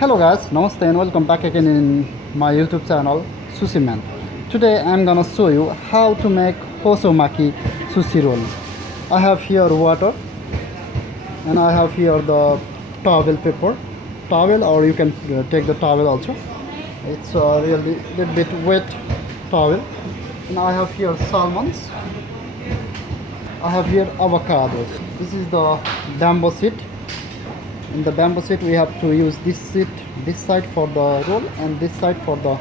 Hello guys, namaste and welcome back again in my YouTube channel Sushi Man. Today I'm gonna show you how to make Hosomaki sushi roll. I have here water and I have here the towel paper. Towel, or you can take the towel also. It's a really little bit wet towel. And I have here salmons. I have here avocados. This is the bamboo sheet. In the bamboo sheet we have to use this sheet, this side for the roll and this side for the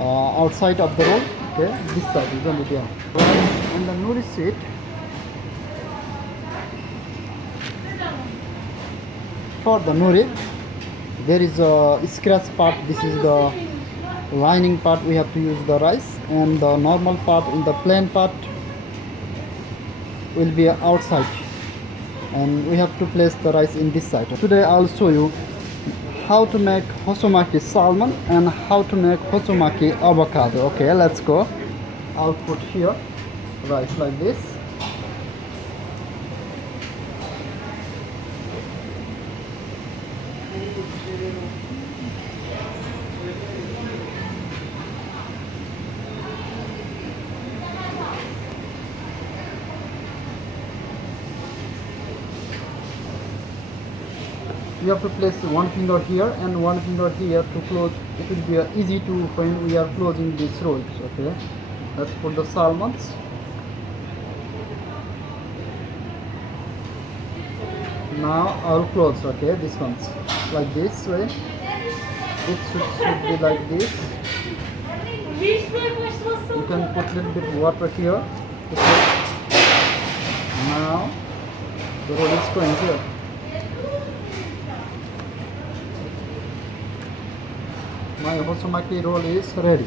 outside of the roll. Okay, this side is only there. And the nori sheet, for the nori there is a scratch part. This is the lining part. We have to use the rice, and the normal part, in the plain part, will be outside, and we have to place the rice in this side. Today I'll show you how to make Hosomaki salmon and how to make Hosomaki avocado. Okay, let's go. I'll put here rice like this. You have to place one finger here and one finger here to close. It will be easy to when we are closing these rolls. Okay, let's put the salmons. Now I'll close. Okay, this one's like this way. It should be like this. You can put a little bit water here. Okay. Now the roll is going here. My Hosomaki roll is ready.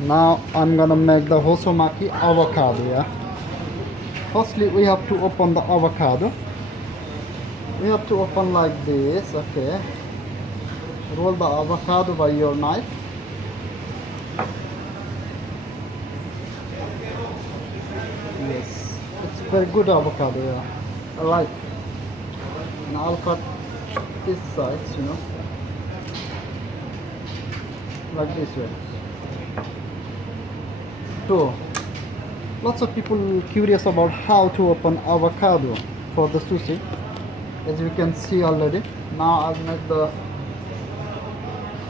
Now I'm gonna make the Hosomaki avocado. Yeah. Firstly, we have to open the avocado. We have to open like this. Okay. Roll the avocado by your knife. Yes, it's very good avocado. Yeah, I like. Now I'll cut this sides. Like this way. So, lots of people curious about how to open avocado for the sushi. As you can see already. Now I'll make the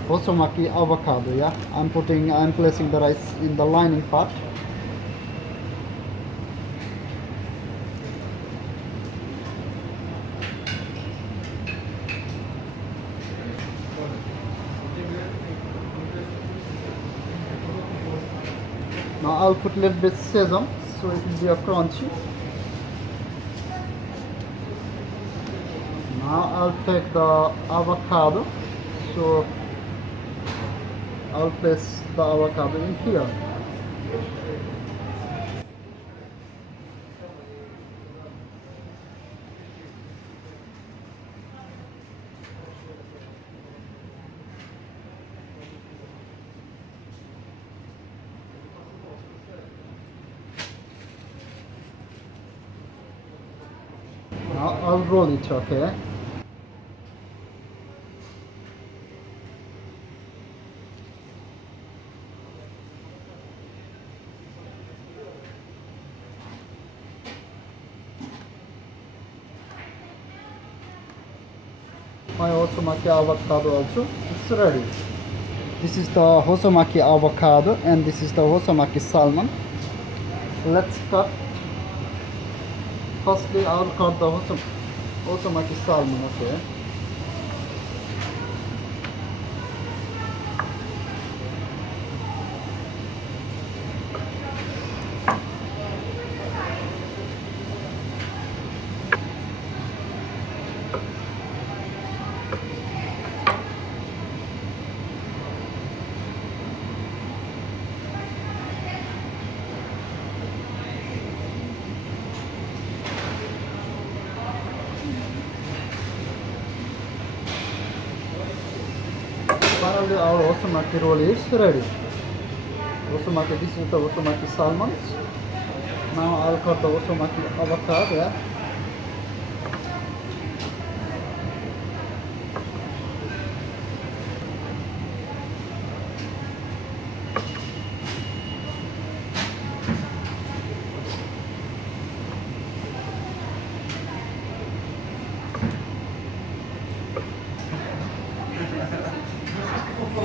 Hosomaki avocado. Yeah, I'm placing the rice in the lining part. Now I'll put a little bit sesame so it will be a crunchy. Now I'll take the avocado, so I'll place the avocado in here. Now I'll roll it. Okay. My Hosomaki avocado also, it's ready. This is the Hosomaki avocado and this is the Hosomaki salmon. Let's cut. Firstly, I'll cut the Hosomaki salmon. Okay. Finally, our Hosomaki roll is ready. This is the Hosomaki salmons. Now I'll cut the Hosomaki avocado.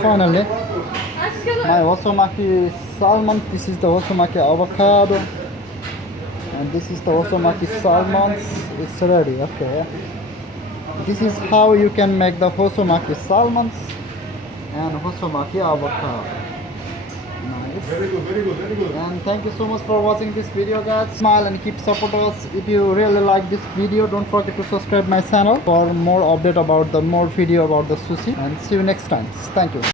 finally, my Hosomaki salmon. This is the Hosomaki avocado, and this is the Hosomaki salmon. It's ready. Okay. This is how you can make the Hosomaki salmons and Hosomaki avocado. Nice. Very good, very good, very good. And thank you so much for watching this video, guys. Smile and keep support us. If you really like this video, don't forget to subscribe my channel for more update about the more video about the sushi. And see you next time. Thank you.